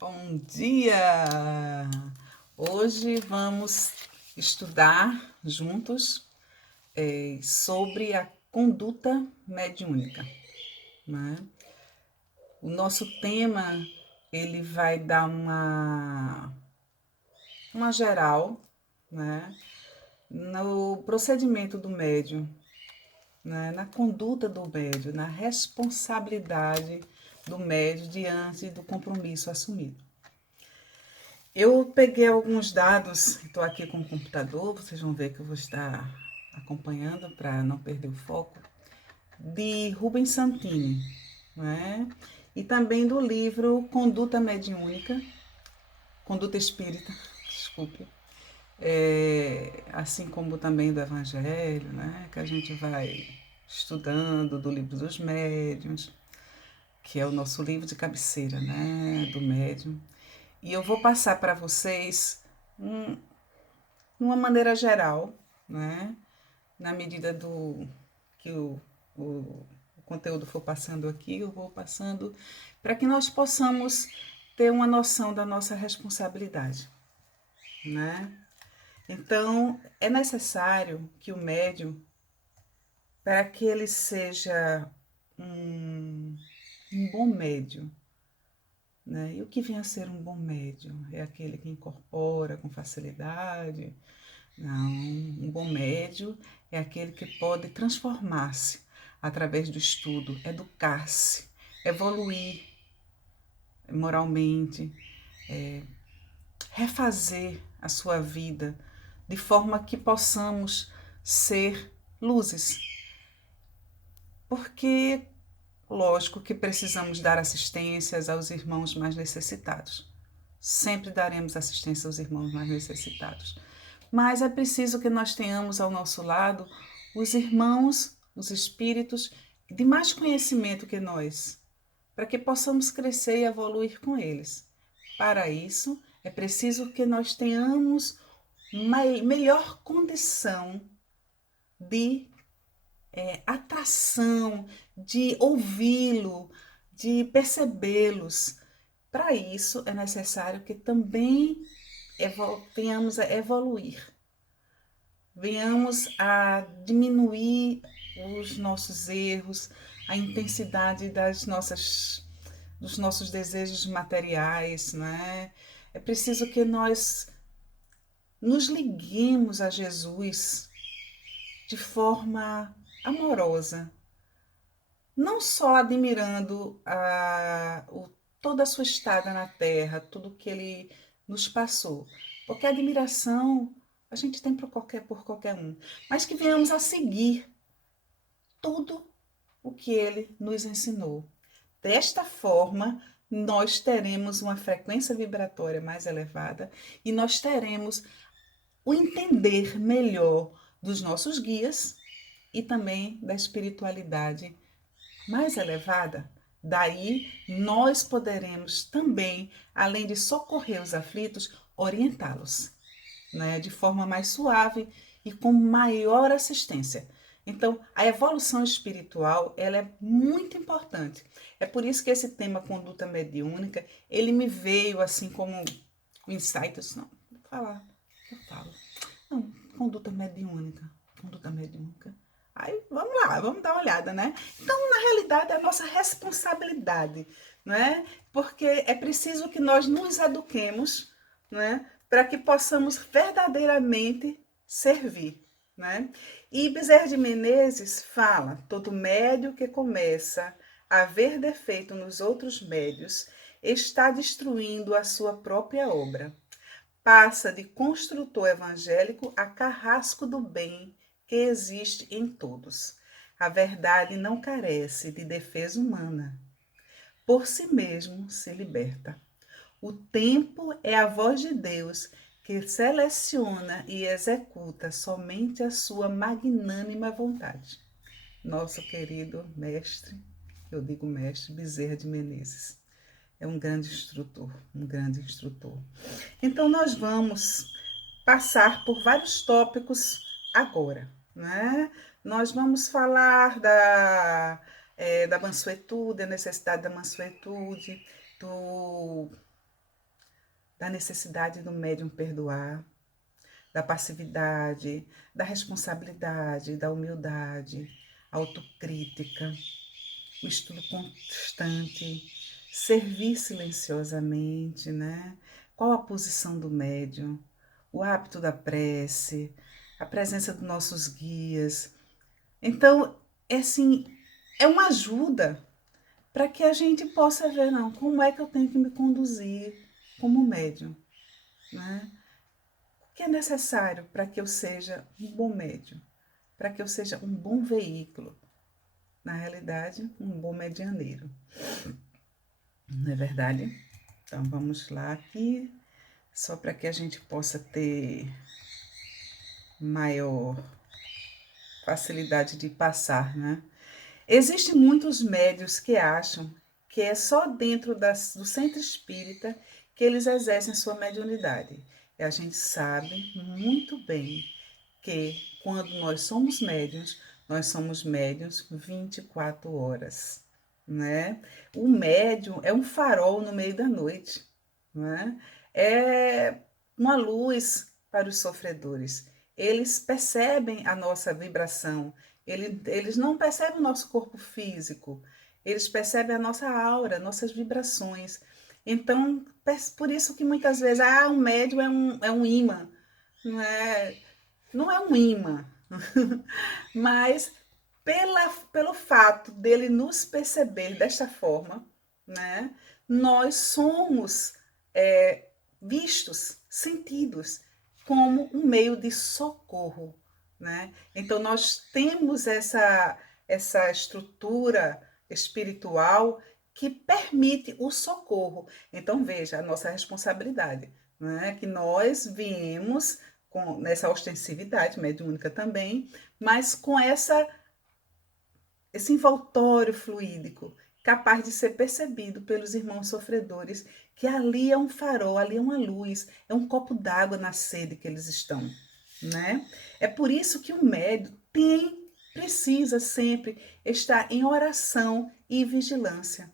Bom dia! Hoje vamos estudar juntos sobre a conduta mediúnica, né? O nosso tema ele vai dar uma geral, né? No procedimento do médium, né? Na conduta do médium, na responsabilidade do médium diante do compromisso assumido. Eu peguei alguns dados, estou aqui com o computador, vocês vão ver que eu vou estar acompanhando para não perder o foco, de Rubens Santini, né? E também do livro Conduta Mediúnica, Conduta Espírita, desculpe, assim como também do Evangelho, né? Que a gente vai estudando, do Livro dos Médiuns, que é o nosso livro de cabeceira, né? Do médium. E eu vou passar para vocês de uma maneira geral, né? Na medida do que o conteúdo for passando aqui, eu vou passando para que nós possamos ter uma noção da nossa responsabilidade, né? Então, é necessário que o médium, para que ele seja um bom médium, né? E o que vem a ser um bom médium? É aquele que incorpora com facilidade. Não, um bom médium é aquele que pode transformar-se através do estudo, educar-se, evoluir moralmente, refazer a sua vida de forma que possamos ser luzes. Porque, lógico que precisamos dar assistências aos irmãos mais necessitados. Sempre daremos assistência aos irmãos mais necessitados. Mas é preciso que nós tenhamos ao nosso lado os irmãos, os espíritos de mais conhecimento que nós, para que possamos crescer e evoluir com eles. Para isso, é preciso que nós tenhamos melhor condição de atração, de ouvi-lo, de percebê-los. Para isso, é necessário que também venhamos a evoluir, venhamos a diminuir os nossos erros, a intensidade dos nossos desejos materiais, né? É preciso que nós nos liguemos a Jesus de forma amorosa, não só admirando toda a sua estada na terra, tudo que ele nos passou, porque a admiração a gente tem por qualquer um, mas que venhamos a seguir tudo o que ele nos ensinou. Desta forma, nós teremos uma frequência vibratória mais elevada e nós teremos o entender melhor dos nossos guias e também da espiritualidade mais elevada. Daí, nós poderemos também, além de socorrer os aflitos, orientá-los, né, de forma mais suave e com maior assistência. Então, a evolução espiritual, ela é muito importante. É por isso que esse tema conduta mediúnica, ele me veio assim como o insight, não, vou falar, eu falo. Não, conduta mediúnica. Aí, vamos lá, vamos dar uma olhada, né? Então, na realidade, é a nossa responsabilidade, não é? Porque é preciso que nós nos eduquemos, né? Para que possamos verdadeiramente servir, né? E Bezerra de Menezes fala: todo médio que começa a ver defeito nos outros médios está destruindo a sua própria obra. Passa de construtor evangélico a carrasco do bem que existe em todos. A verdade não carece de defesa humana. Por si mesmo se liberta. O tempo é a voz de Deus que seleciona e executa somente a sua magnânima vontade. Nosso querido mestre, eu digo mestre, Bezerra de Menezes, é um grande instrutor, um grande instrutor. Então, nós vamos passar por vários tópicos agora, né? Nós vamos falar da mansuetude, a necessidade da mansuetude, do da necessidade do médium perdoar, da passividade, da responsabilidade, da humildade, autocrítica, o estudo constante, servir silenciosamente, né? Qual a posição do médium, o hábito da prece, a presença dos nossos guias. Então, é assim, é uma ajuda para que a gente possa ver, não, como é que eu tenho que me conduzir como médium, né? O que é necessário para que eu seja um bom médium, para que eu seja um bom veículo, na realidade, um bom medianeiro. Não é verdade? Então vamos lá aqui, só para que a gente possa ter maior facilidade de passar, né? Existem muitos médios que acham que é só dentro do centro espírita que eles exercem sua mediunidade. E a gente sabe muito bem que quando nós somos médiuns 24 horas, né? O médium é um farol no meio da noite, né? É uma luz para os sofredores. Eles percebem a nossa vibração, eles não percebem o nosso corpo físico, eles percebem a nossa aura, nossas vibrações. Então, por isso que muitas vezes, um médium é um imã, não é? Não é um imã, mas pelo fato dele nos perceber desta forma, né, nós somos vistos, sentidos como um meio de socorro, né? Então nós temos essa estrutura espiritual que permite o socorro. Então veja a nossa responsabilidade, né? Que nós viemos nessa ostensividade mediúnica também, mas com esse envoltório fluídico, capaz de ser percebido pelos irmãos sofredores, que ali é um farol, ali é uma luz, é um copo d'água na sede que eles estão, né? É por isso que o médium precisa sempre estar em oração e vigilância.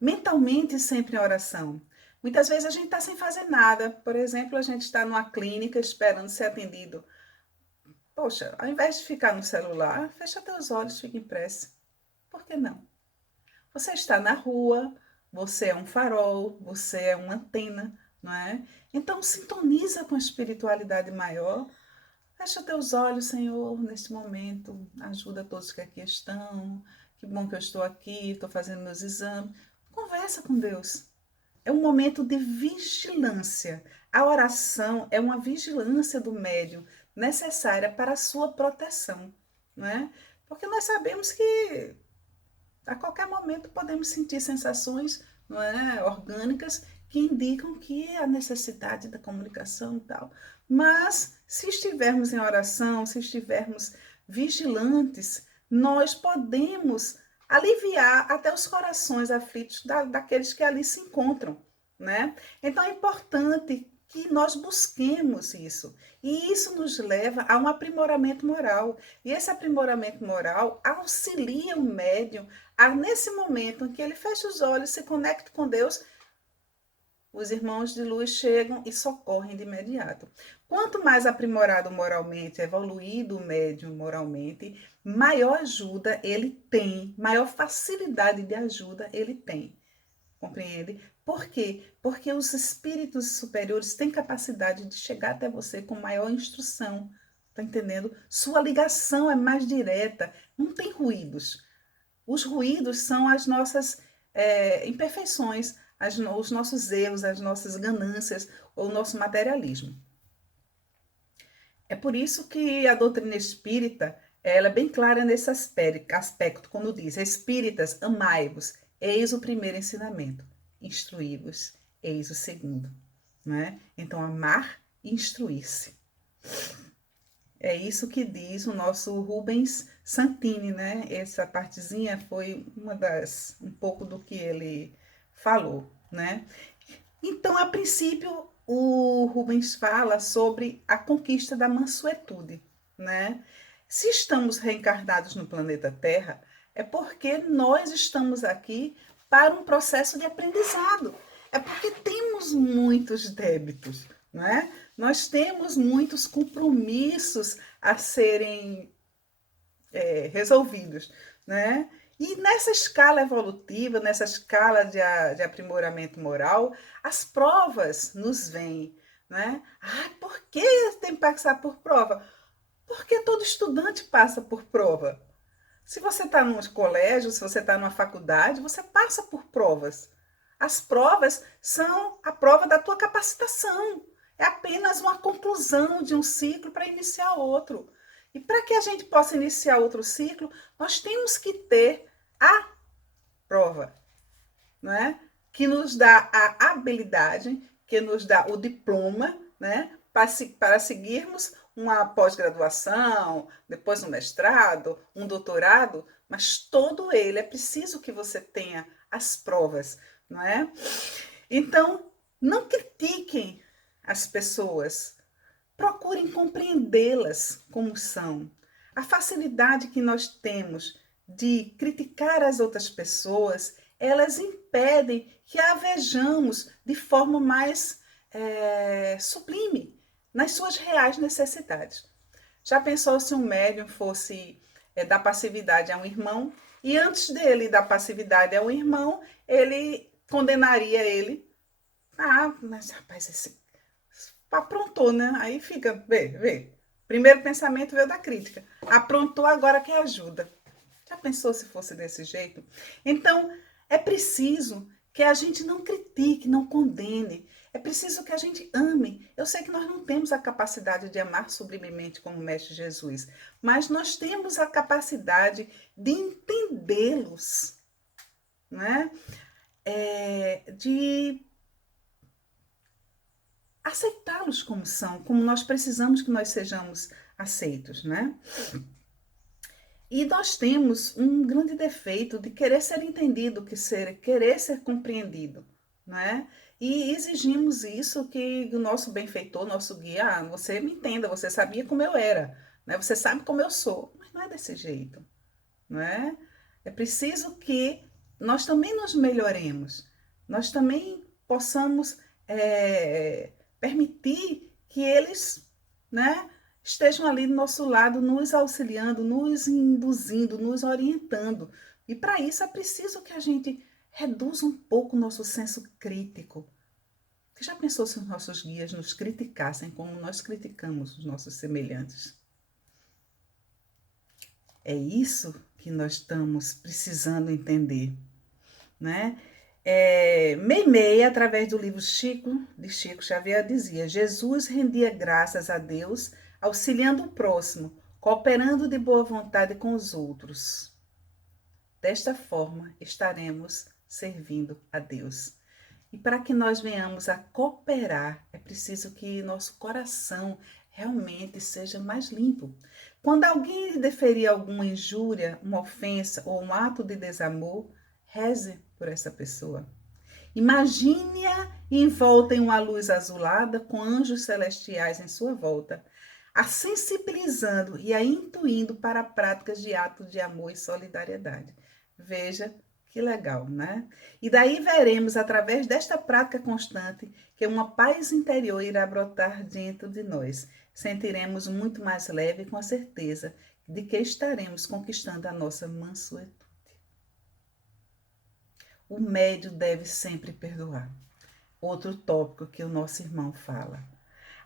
Mentalmente sempre em oração. Muitas vezes a gente está sem fazer nada. Por exemplo, a gente está numa clínica esperando ser atendido. Poxa, ao invés de ficar no celular, fecha teus olhos, fica em prece. Por que não? Você está na rua, você é um farol, você é uma antena, não é? Então sintoniza com a espiritualidade maior. Fecha teus olhos, Senhor, neste momento. Ajuda todos que aqui estão. Que bom que eu estou aqui, estou fazendo meus exames. Conversa com Deus. É um momento de vigilância. A oração é uma vigilância do médium necessária para a sua proteção, não é? Porque nós sabemos que a qualquer momento podemos sentir sensações, não é, orgânicas que indicam que a necessidade da comunicação e tal. Mas se estivermos em oração, se estivermos vigilantes, nós podemos aliviar até os corações aflitos daqueles que ali se encontram, né? Então é importante que nós busquemos isso. E isso nos leva a um aprimoramento moral. E esse aprimoramento moral auxilia o médium nesse momento em que ele fecha os olhos, se conecta com Deus, os irmãos de luz chegam e socorrem de imediato. Quanto mais aprimorado moralmente, evoluído o médium moralmente, maior ajuda ele tem, maior facilidade de ajuda ele tem. Compreende? Por quê? Porque os espíritos superiores têm capacidade de chegar até você com maior instrução. Tá entendendo? Sua ligação é mais direta, não tem ruídos. Os ruídos são as nossas imperfeições, os nossos erros, as nossas ganâncias, ou o nosso materialismo. É por isso que a doutrina espírita ela é bem clara nesse aspecto, quando diz: espíritas, amai-vos, eis o primeiro ensinamento, instruí-vos, eis o segundo. Né? Então, amar e instruir-se. É isso que diz o nosso Rubens Santini, né? Essa partezinha foi um pouco do que ele falou, né? Então, a princípio, o Rubens fala sobre a conquista da mansuetude, né? Se estamos reencarnados no planeta Terra, é porque nós estamos aqui para um processo de aprendizado. É porque temos muitos débitos, não é? Nós temos muitos compromissos a serem resolvidos, né? E nessa escala evolutiva, nessa escala de aprimoramento moral, as provas nos vêm, né? Ah, por que tem que passar por prova? Porque todo estudante passa por prova. Se você está num colégio, se você está numa faculdade, você passa por provas. As provas são a prova da tua capacitação. É apenas uma conclusão de um ciclo para iniciar outro. E para que a gente possa iniciar outro ciclo, nós temos que ter a prova, não é? Que nos dá a habilidade, que nos dá o diploma, né? Para seguirmos uma pós-graduação, depois um mestrado, um doutorado, mas todo ele é preciso que você tenha as provas, não é? Então, não critiquem as pessoas, procurem compreendê-las como são. A facilidade que nós temos de criticar as outras pessoas, elas impedem que a vejamos de forma mais sublime, nas suas reais necessidades. Já pensou se um médium fosse dar passividade a um irmão e antes dele dar passividade a um irmão, ele condenaria ele? Ah, mas rapaz, esse aprontou, né? Aí fica, vê. Primeiro pensamento veio da crítica. Aprontou, agora quer ajuda. Já pensou se fosse desse jeito? Então, é preciso que a gente não critique, não condene. É preciso que a gente ame. Eu sei que nós não temos a capacidade de amar sublimemente como o Mestre Jesus, mas nós temos a capacidade de entendê-los, né? De aceitá-los como são, como nós precisamos que nós sejamos aceitos, né? E nós temos um grande defeito de querer ser entendido, querer ser compreendido, né? E exigimos isso que o nosso benfeitor, nosso guia, você me entenda, você sabia como eu era, né? Você sabe como eu sou, mas não é desse jeito, não é? É preciso que nós também nos melhoremos, nós também possamos permitir que eles, né, estejam ali do nosso lado, nos auxiliando, nos induzindo, nos orientando. E para isso é preciso que a gente reduza um pouco o nosso senso crítico. Você já pensou se os nossos guias nos criticassem como nós criticamos os nossos semelhantes? É isso que nós estamos precisando entender, né? Meimei, através do livro de Chico Xavier, dizia: Jesus rendia graças a Deus, auxiliando o próximo, cooperando de boa vontade com os outros. Desta forma, estaremos servindo a Deus. E para que nós venhamos a cooperar, é preciso que nosso coração realmente seja mais limpo. Quando alguém lhe deferir alguma injúria, uma ofensa ou um ato de desamor, reze por essa pessoa. Imagine-a envolta em uma luz azulada, com anjos celestiais em sua volta, a sensibilizando e a intuindo para práticas de atos de amor e solidariedade. Veja que legal, né? E daí veremos, através desta prática constante, que uma paz interior irá brotar dentro de nós. Sentiremos muito mais leve, com a certeza de que estaremos conquistando a nossa mansuetude. O médio deve sempre perdoar. Outro tópico que o nosso irmão fala.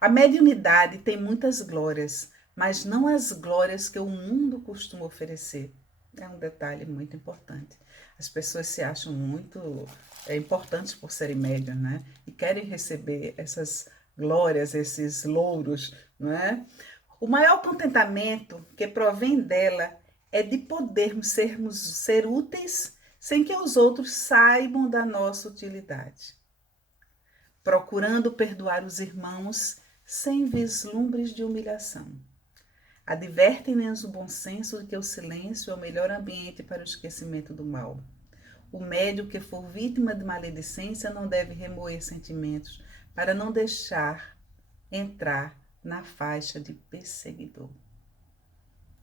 A mediunidade tem muitas glórias, mas não as glórias que o mundo costuma oferecer. É um detalhe muito importante. As pessoas se acham muito importantes por serem médium, né? E querem receber essas glórias, esses louros, não é? O maior contentamento que provém dela é de podermos ser úteis sem que os outros saibam da nossa utilidade. Procurando perdoar os irmãos sem vislumbres de humilhação. Advertem-nos o bom senso de que o silêncio é o melhor ambiente para o esquecimento do mal. O médium que for vítima de maledicência não deve remoer sentimentos para não deixar entrar na faixa de perseguidor,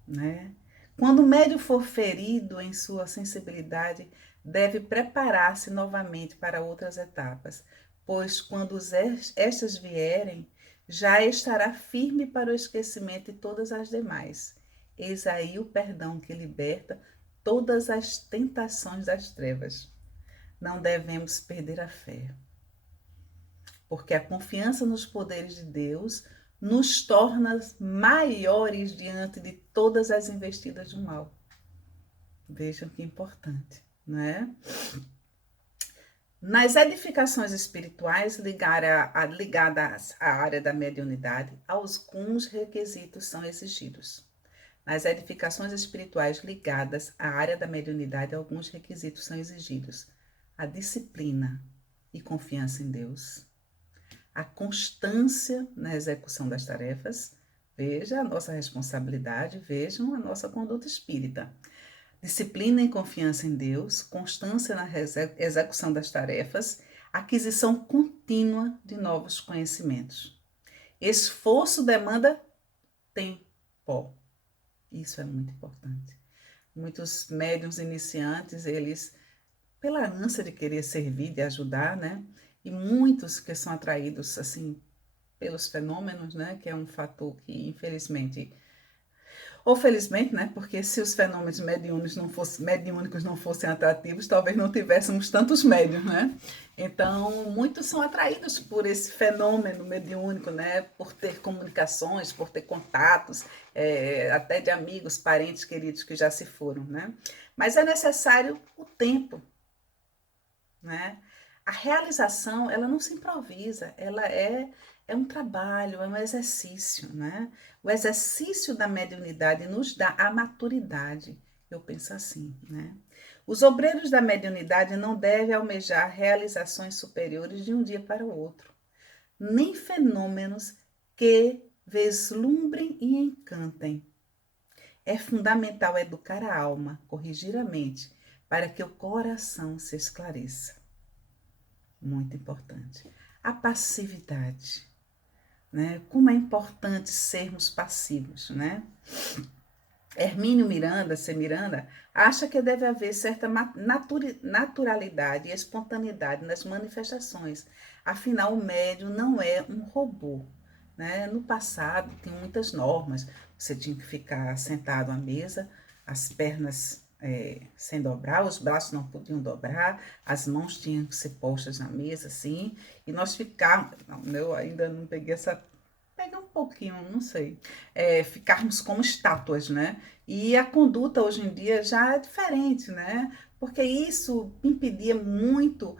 né? Quando o médium for ferido em sua sensibilidade, deve preparar-se novamente para outras etapas, pois quando estas vierem, já estará firme para o esquecimento de todas as demais. Eis aí o perdão que liberta todas as tentações das trevas. Não devemos perder a fé, porque a confiança nos poderes de Deus nos torna maiores diante de todas as investidas do mal. Vejam que importante, não é? Nas edificações espirituais ligadas à área da mediunidade, alguns requisitos são exigidos. Nas edificações espirituais ligadas à área da mediunidade, alguns requisitos são exigidos: a disciplina e confiança em Deus, a constância na execução das tarefas, veja a nossa responsabilidade, vejam a nossa conduta espírita. Disciplina e confiança em Deus, constância na execução das tarefas, aquisição contínua de novos conhecimentos. Esforço demanda tempo. Isso é muito importante. Muitos médiuns iniciantes, eles, pela ânsia de querer servir, de ajudar, né? E muitos que são atraídos, assim, pelos fenômenos, né? Que é um fator que, infelizmente, ou felizmente, né? Porque se os fenômenos mediúnicos não fossem atrativos, talvez não tivéssemos tantos médiuns, né? Então, muitos são atraídos por esse fenômeno mediúnico, né? Por ter comunicações, por ter contatos, até de amigos, parentes queridos que já se foram, né? Mas é necessário o tempo, né? A realização, ela não se improvisa, ela é um trabalho, é um exercício, né? O exercício da mediunidade nos dá a maturidade, eu penso assim, né? Os obreiros da mediunidade não devem almejar realizações superiores de um dia para o outro, nem fenômenos que vislumbrem e encantem. É fundamental educar a alma, corrigir a mente, para que o coração se esclareça. Muito importante. A passividade, né? Como é importante sermos passivos, né? Hermínio Miranda, C. Miranda, acha que deve haver certa naturalidade e espontaneidade nas manifestações. Afinal, o médium não é um robô, né? No passado, tinha muitas normas. Você tinha que ficar sentado à mesa, as pernas sem dobrar, os braços não podiam dobrar, as mãos tinham que ser postas na mesa, assim, e nós ficávamos, eu ainda não peguei essa, peguei um pouquinho, não sei, ficarmos como estátuas, né? E a conduta hoje em dia já é diferente, né? Porque isso impedia muito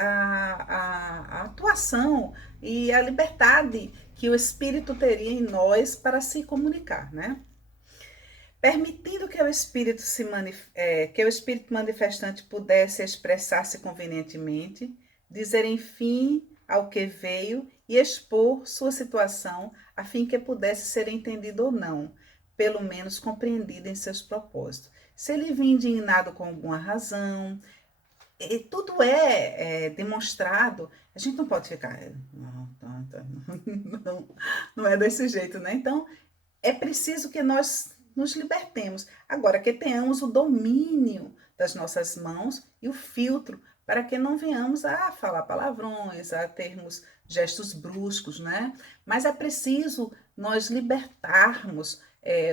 a atuação e a liberdade que o espírito teria em nós para se comunicar, né? Permitindo que que o espírito manifestante pudesse expressar-se convenientemente, dizer enfim ao que veio e expor sua situação, a fim que pudesse ser entendido ou não, pelo menos compreendido em seus propósitos. Se ele vinha indignado com alguma razão, e tudo demonstrado, a gente não pode ficar, não, não é desse jeito, né? Então, é preciso que nós nos libertemos. Agora, que tenhamos o domínio das nossas mãos e o filtro para que não venhamos a falar palavrões, a termos gestos bruscos, né? Mas é preciso nós libertarmos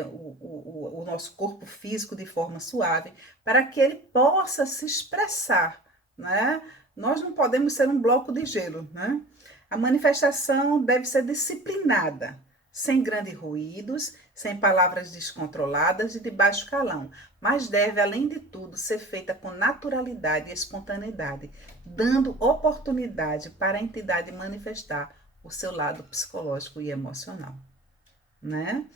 o nosso corpo físico de forma suave para que ele possa se expressar, né? Nós não podemos ser um bloco de gelo, né? A manifestação deve ser disciplinada, sem grandes ruídos, sem palavras descontroladas e de baixo calão, mas deve, além de tudo, ser feita com naturalidade e espontaneidade, dando oportunidade para a entidade manifestar o seu lado psicológico e emocional, né?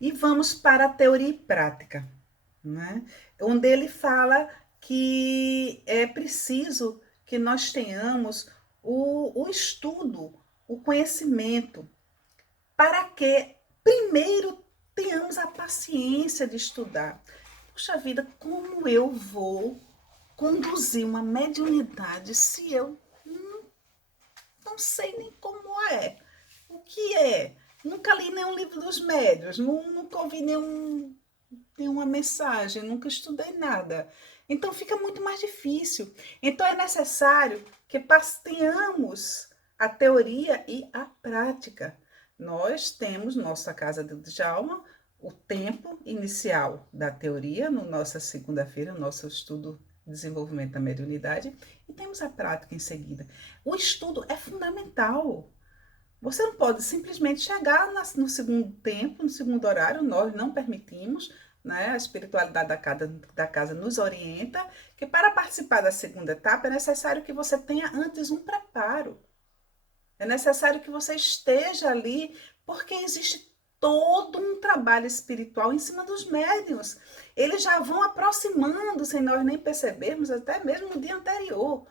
E vamos para a teoria e prática, né? Onde ele fala que é preciso que nós tenhamos o estudo, o conhecimento, para que primeiro tenhamos a paciência de estudar. Puxa vida, como eu vou conduzir uma mediunidade se eu não sei nem como é? O que é? Nunca li nenhum livro dos médios, nunca ouvi nenhuma mensagem, nunca estudei nada. Então fica muito mais difícil. Então é necessário que tenhamos a teoria e a prática. Nós temos nossa Casa de Djalma, o tempo inicial da teoria, no nossa segunda-feira, nosso estudo de desenvolvimento da mediunidade, e temos a prática em seguida. O estudo é fundamental. Você não pode simplesmente chegar no segundo tempo, no segundo horário, nós não permitimos, né? A espiritualidade da casa nos orienta que para participar da segunda etapa é necessário que você tenha antes um preparo. É necessário que você esteja ali, porque existe todo um trabalho espiritual em cima dos médiuns. Eles já vão aproximando, sem nós nem percebermos, até mesmo no dia anterior,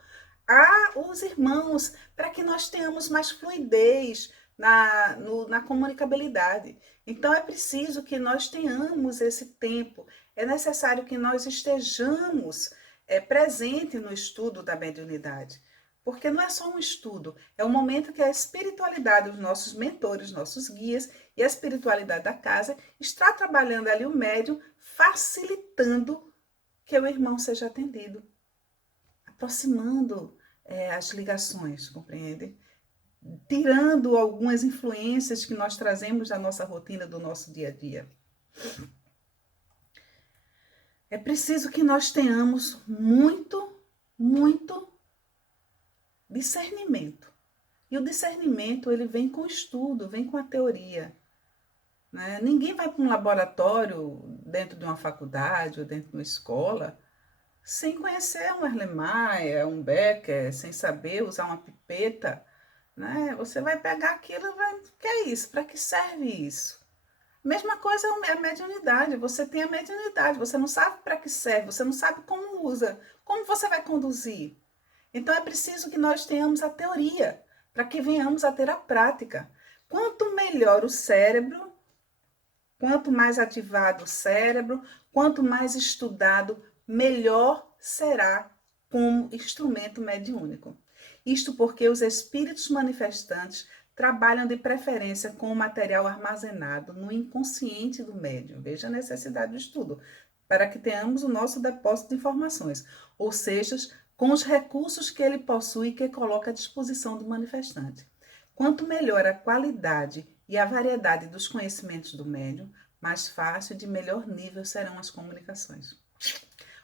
a os irmãos, para que nós tenhamos mais fluidez na comunicabilidade. Então, é preciso que nós tenhamos esse tempo, é necessário que nós estejamos presente no estudo da mediunidade. Porque não é só um estudo, é um momento que a espiritualidade, os nossos mentores, nossos guias e a espiritualidade da casa está trabalhando ali o médium, facilitando que o irmão seja atendido, aproximando as ligações, compreende? Tirando algumas influências que nós trazemos da nossa rotina, do nosso dia a dia. É preciso que nós tenhamos muito discernimento. E o discernimento, ele vem com o estudo, vem com a teoria. Né? Ninguém vai para um laboratório dentro de uma faculdade ou dentro de uma escola sem conhecer um Erlenmeyer, um Becker, sem saber usar uma pipeta. Né? Você vai pegar aquilo e vai... O que é isso? Para que serve isso? Mesma coisa é a mediunidade. Você tem a mediunidade, você não sabe para que serve, você não sabe como usa, como você vai conduzir. Então é preciso que nós tenhamos a teoria, para que venhamos a ter a prática. Quanto melhor o cérebro, quanto mais ativado o cérebro, quanto mais estudado, melhor será como instrumento mediúnico. Isto porque os espíritos manifestantes trabalham de preferência com o material armazenado no inconsciente do médium. Veja a necessidade do estudo, para que tenhamos o nosso depósito de informações, ou seja, com os recursos que ele possui e que coloca à disposição do manifestante. Quanto melhor a qualidade e a variedade dos conhecimentos do médium, mais fácil e de melhor nível serão as comunicações.